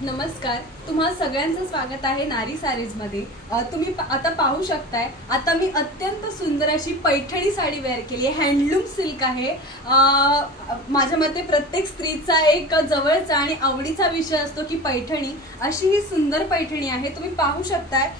नमस्कार, तुम्हा सगळ्यांचं स्वागत आहे नारी सारीज मध्ये। तुम्ही आता पाहू शकताय, आता मी अत्यंत सुंदर अशी पैठणी साडी वेअर केली आहे। हँडलूम सिल्क आहे। माझ्या मते प्रत्येक स्त्रीचा एक जवळचा आणि आवडीचा विषय असतो की पैठणी। अशी ही सुंदर पैठणी आहे, तुम्ही पाहू शकताय।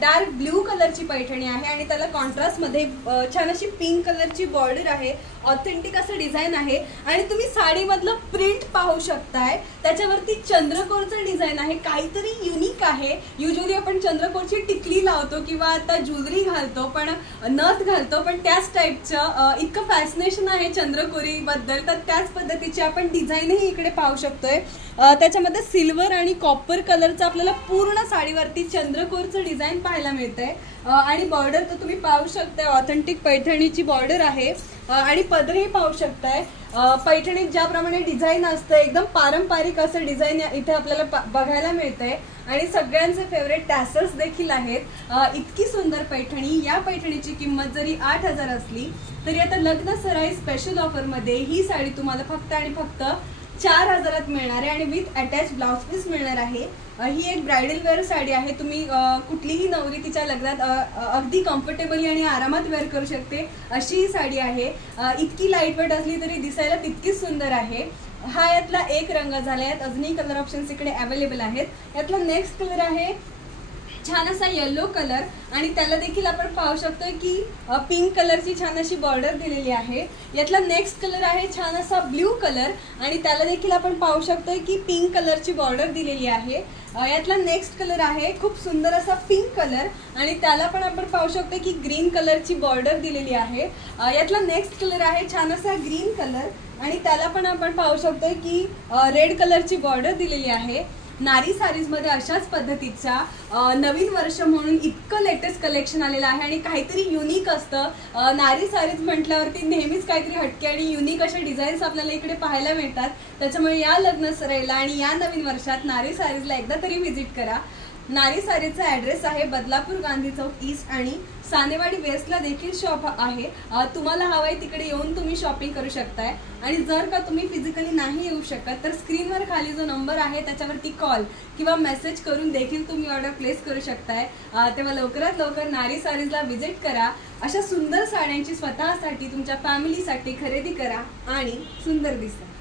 डार्क ब्ल्यू कलरची पैठणी आहे आणि त्याला कॉन्ट्रास्ट मध्ये छान अशी पिंक कलरची बॉर्डर आहे। ऑथेंटिक असं डिझाइन आहे आणि तुम्ही साडी मधलं प्रिंट पाहू शकताय, त्याच्यावरती चंद्रकोरचं डिझाइन आहे, काहीतरी युनिक आहे। युजुअली आपण चंद्रकोरची टिकली लावतो किंवा आता ज्वेलरी घालतो, पण नथ घालतो, पण त्याच टाइपचं इतकं फॅसिनेशन आहे चंद्रकोरी बद्दल, तर त्याच पद्धतीची आपण डिझाइनही इकडे पाहू शकतोय। त्याच्यामध्ये सिल्वर आणि कॉपर कलरचं आपल्याला पूर्ण साडीवरती चंद्रकोरचं डिझाइन पाहायला मिळतंय आणि बॉर्डर तर तुम्ही पाहू शकताय, ऑथेंटिक पैठणीची बॉर्डर आहे आणि पदरही पाहू शकताय। पैठणीत ज्याप्रमाणे डिझाइन असतं एकदम पारंपरिक असं डिझाइन इथे आपल्याला बघायला मिळतंय आणि सगळ्यांचे फेवरेट टॅसल्स देखील आहेत। इतकी सुंदर पैठणी, या पैठणीची किंमत जरी 8,000 असली तरी आता लग्न सराई स्पेशल ऑफर मध्ये ही साडी तुम्हाला फक्त आणि फक्त 4,000 मिळणार आहे आणि विथ अटॅच ब्लाउज पीस मिळणार आहे। ही एक ब्राइडल वेअर साडी आहे, तुम्ही कुठलीही नवरी तिच्या लग्नात अगदी कम्फर्टेबली आणि आरामात वेअर करू शकते अशी ही साडी आहे। इतकी लाईट वेट असली तरी दिसायला तितकीच सुंदर आहे। हा यातला एक रंग झाला, यात अजूनही कलर ऑप्शन्स इकडे अवेलेबल आहेत। यातला नेक्स्ट कलर आहे छान असा येलो कलर आणि त्याला देखील आपण पाहू शकतो की पिंक कलरची छान अशी बॉर्डर दिलेली आहे। यातला नेक्स्ट कलर आहे छान असा ब्ल्यू कलर आणि त्याला देखील आपण पाहू शकतो की पिंक कलरची बॉर्डर दिलेली आहे। यातला नेक्स्ट कलर आहे खूप सुंदर असा पिंक कलर आणि त्याला पण आपण पाहू शकतो की ग्रीन कलरची बॉर्डर दिलेली आहे। यातला नेक्स्ट कलर आहे छान असा ग्रीन कलर आणि त्याला पण आपण पाहू शकतो की रेड कलरची बॉर्डर दिलेली आहे। नारी सारीज मध्ये अशाच पद्धतीचा नवीन वर्ष म्हणून इतकं लेटेस्ट कलेक्शन आलेलं आहे आणि काहीतरी युनिक असतं। नारी सारीज म्हटल्यावरती नेहमीच काहीतरी हटके आणि युनिक असे डिझाईन्स आपल्याला इकडे पाहायला मिळतात, त्याच्यामुळे या लग्न सराईला आणि या नवीन वर्षात नारी सारीजला एकदा तरी व्हिजिट करा। नारी सारीजचा ॲड्रेस आहे बदलापूर गांधी चौक ईस्ट आणि सानेवाडी वेस्टला देखील शॉप आहे। तुम्हाला हवंय तिकडे येऊन तुम्ही शॉपिंग करू शकताय आणि जर का तुम्ही फिजिकली नाही येऊ शकत तर स्क्रीनवर खाली जो नंबर आहे त्याच्यावरती कॉल किंवा मेसेज करून देखील तुम्ही ऑर्डर प्लेस करू शकताय। तेव्हा लवकरात लवकर नारी सारीजला व्हिजिट करा, अशा सुंदर साड्यांची स्वतःसाठी तुमच्या फॅमिलीसाठी खरेदी करा आणि सुंदर दिसा।